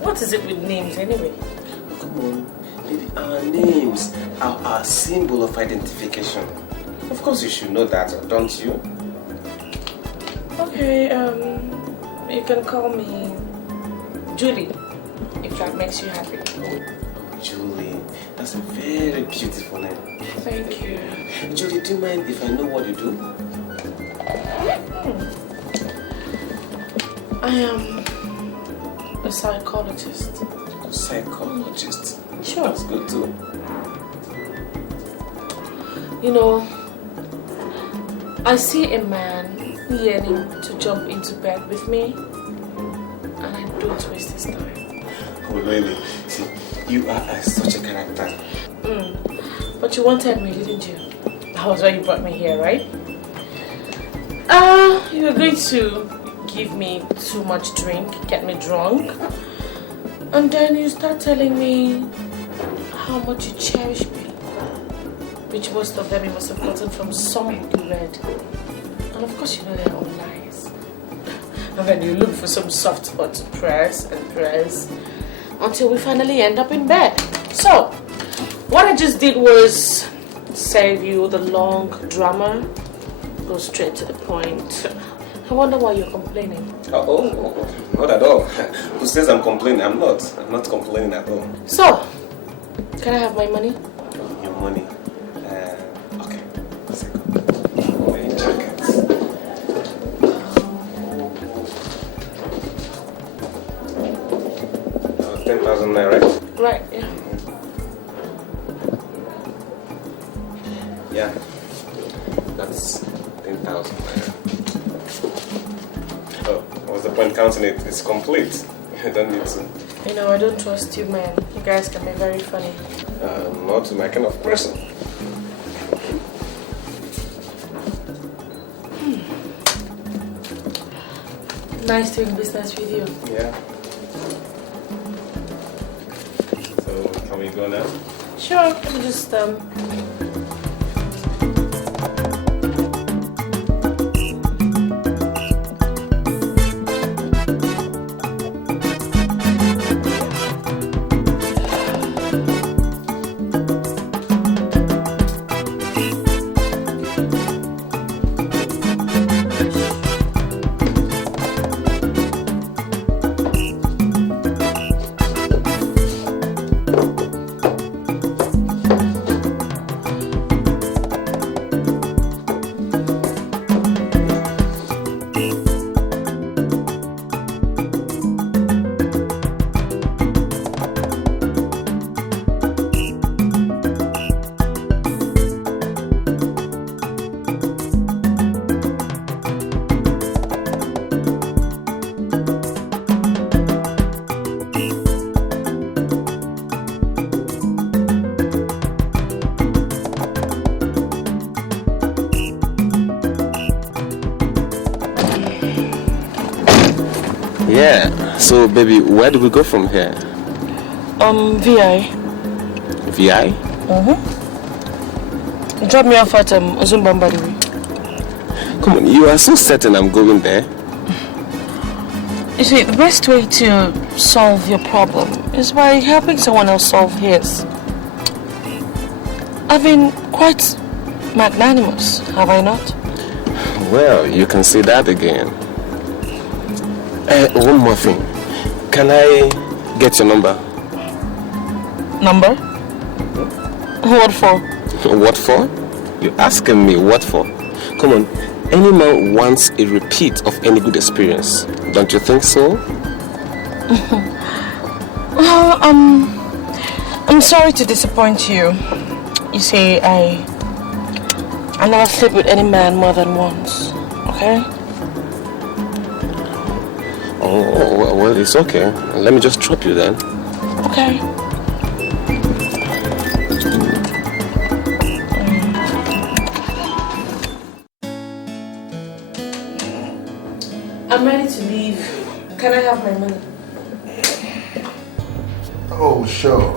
What is it with names anyway? Oh, come on. Baby, our names are our symbol of identification. Of course you should know that, don't you? Okay, you can call me Julie, if that makes you happy. Oh, Julie. That's a very beautiful name. Thank you. Julie, do you mind if I know what you do? I am a psychologist. A psychologist? Sure. That's good too. You know, I see a man yearning to jump into bed with me, and I don't waste his time. Oh, really? See, you are such a character. But you wanted me, didn't you? That was why you brought me here, right? You were going to give me too much drink, get me drunk, and then you start telling me how much you cherish me, which most of them you must have gotten from some you read. And of course you know they're all lies. And then you look for some soft spot to press and press until we finally end up in bed. So, what I just did was save you the long drama, go straight to the point. I wonder why you're complaining. Oh, not at all. Who says I'm complaining? I'm not complaining at all. So, can I have my money? Your money? Okay. A second. My jacket. 10,000 naira, right? Right, yeah. Yeah. That's 10,000 naira. Oh, what's the point counting it? It's complete. I don't need to. You know, I don't trust you, man. You guys can be very funny. Not my kind of person. Nice doing business with you. Yeah. So, can we go now? Sure, let me just Yeah. So, baby, where do we go from here? VI. VI? Drop me off at Ozumbambadiwi. Come on, you are so certain I'm going there. You see, the best way to solve your problem is by helping someone else solve his. I've been quite magnanimous, have I not? Well, you can say that again. One more thing. Can I get your number? Number? What for? What for? You're asking me what for? Come on, any man wants a repeat of any good experience. Don't you think so? Well, I'm sorry to disappoint you. You see, I never sleep with any man more than once, okay? Oh, well, it's okay. Let me just drop you then. Okay. I'm ready to leave. Can I have my money? Oh, sure.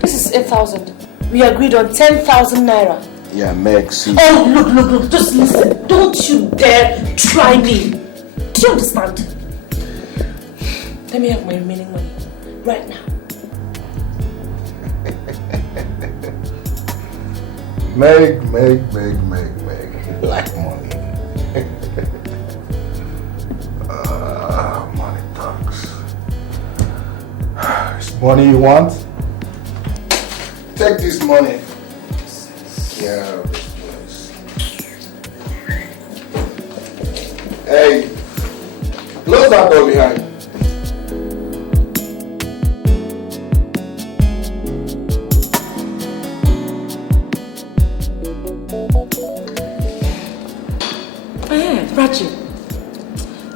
This is 8,000. We agreed on 10,000 naira. Yeah, Meg, see. Oh, look, just listen. Don't you dare try me. Do you understand? Let me have my remaining money right now. Meg. Like money. Money talks. It's money you want? Take this money. Get out of this place. Hey, close that door behind. Raji,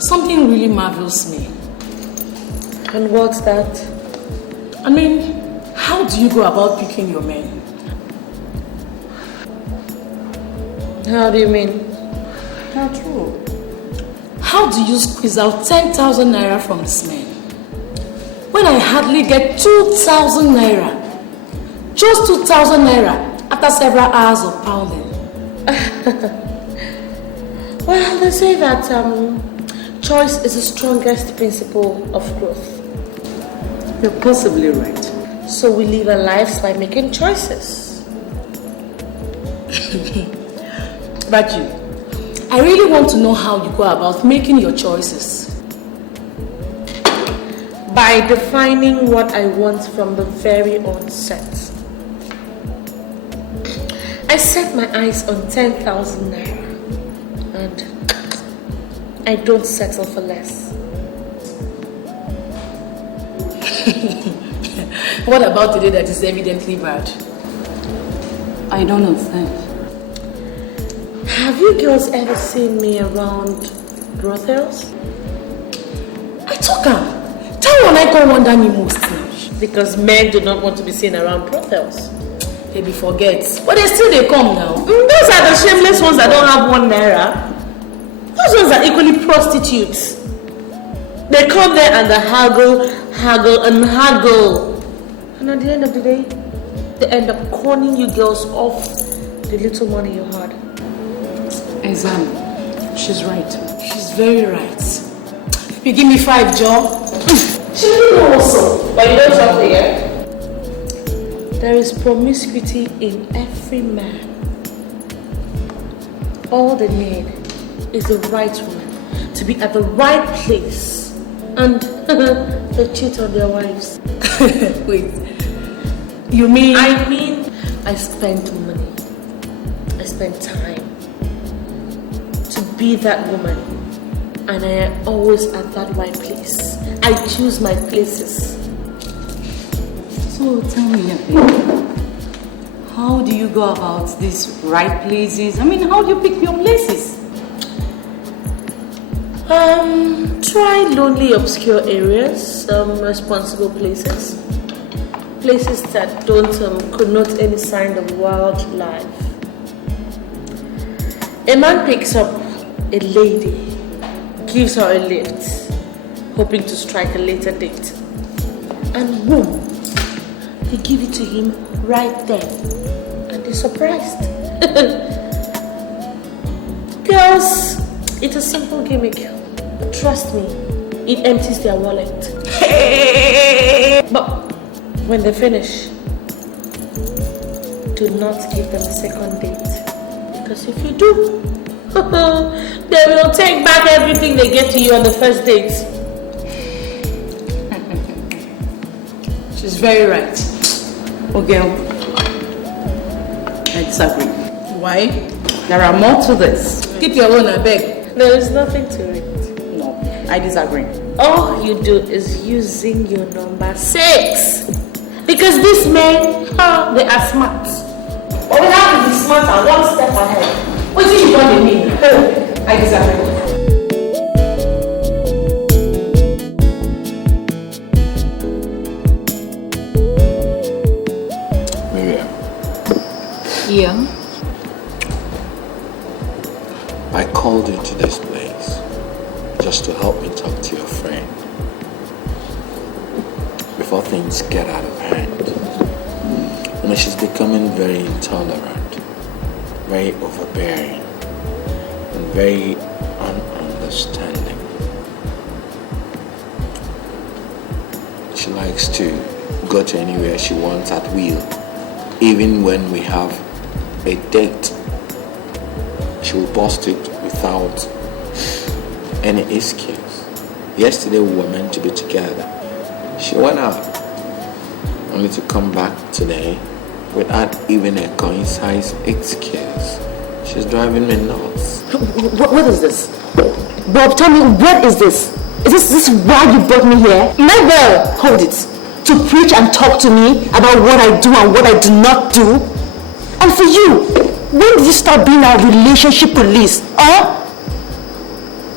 something really marvels me. And what's that? I mean, how do you go about picking your men? How do you mean? How true. How do you squeeze out 10,000 naira from this man? When I hardly get 2,000 naira. Just 2,000 naira after several hours of pounding. Well, they say that choice is the strongest principle of growth. You're possibly right. So we live our lives by making choices. But I really want to know how you go about making your choices. By defining what I want from the very onset. I set my eyes on 10,000 naira. And I don't settle for less. What about today that is evidently bad? I don't understand. Have you girls ever seen me around brothels? I took her. Tell one I go wonder me most now. Because men do not want to be seen around brothels. Maybe forget. But they come now. Those are the shameless ones that don't have 1 naira. Those ones are equally prostitutes. They come there and they haggle. And at the end of the day, they end up conning you girls off the little money you had. Exam. She's right. She's very right. You give me 5 job. She really know also. But you don't talk here. There is promiscuity in every man. All they need is the right woman to be at the right place, and they cheat on their wives. Wait, you mean? I mean, I spend money, I spend time to be that woman, and I am always at that right place. I choose my places. So tell me, how do you go about these right places? I mean, how do you pick your places? Try lonely, obscure areas, responsible places. Places that don't connote any sign of wildlife. A man picks up a lady, gives her a lift, hoping to strike a later date. And boom, they give it to him right there. And they're surprised. Girls, it's a simple gimmick. Trust me, it empties their wallet. But when they finish, do not give them a second date. Because if you do, they will take back everything they get to you on the first date. She's very right. Okay, I disagree. Why? There are more to this. Keep your own, I beg. There is nothing to it. No, I disagree. All you do is using your number 6. Because these men, they are smart. But we have to be smart and one step ahead. What do you want to mean? I disagree. Yeah? I called you to this place just to help me talk to your friend before things get out of hand. You know, she's becoming very intolerant, very overbearing, and very ununderstanding. She likes to go to anywhere she wants at will, even when we have a date. She will bust it without any excuse. Yesterday we were meant to be together. She went out, only to come back today without even a concise excuse. She's driving me nuts. What is this? Bob, tell me, what is this? Is this why you brought me here? Never! Hold it. To preach and talk to me about what I do and what I do not do? And for you, when did you start being our relationship police?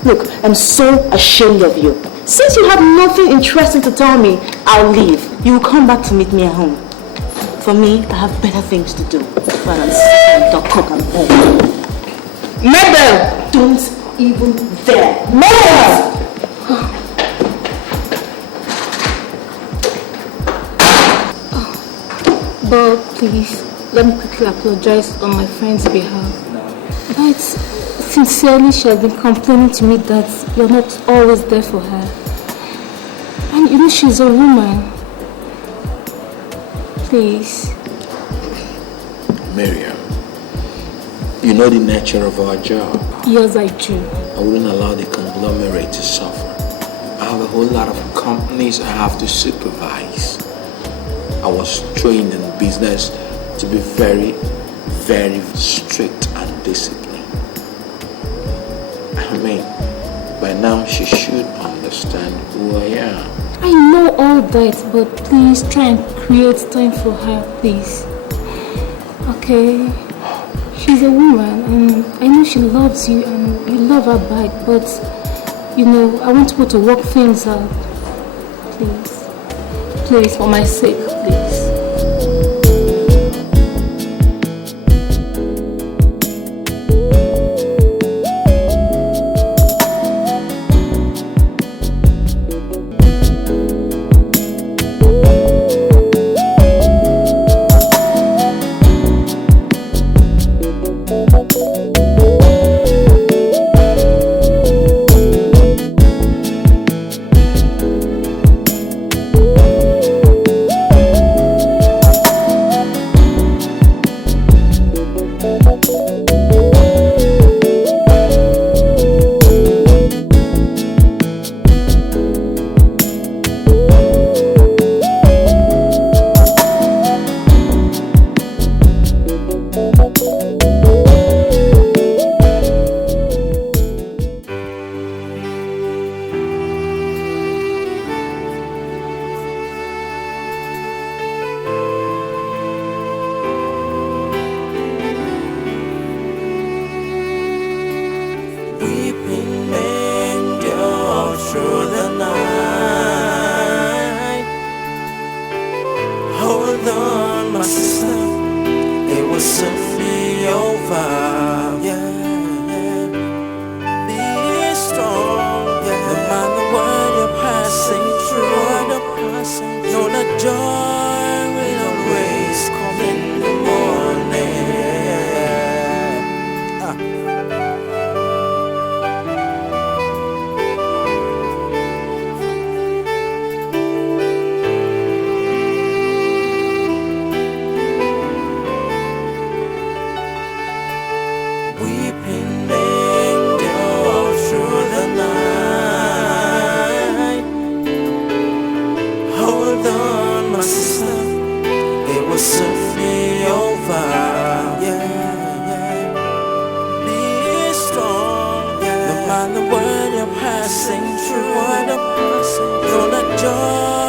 Look, I'm so ashamed of you. Since you have nothing interesting to tell me, I'll leave. You will come back to meet me at home. For me, I have better things to do rather than sit and talk, cook and home. Mabel! Don't even dare. Mabel! Bob, please, let me quickly apologize on my friend's behalf. But sincerely, she has been complaining to me that you're not always there for her. And you know she's a woman. Please. Miriam, you know the nature of our job. Yes, I do. I wouldn't allow the conglomerate to suffer. I have a whole lot of companies I have to supervise. I was trained in business to be very, very strict and disciplined. I mean, by now she should understand who I am. I know all that, but please try and create time for her, please. Okay? She's a woman and I know she loves you and you love her back, but you know, I want to go to work things out. Please. Please, for my sake, please. Hold on, my sister, it will soon be over. the world you're passing through. Don't let joy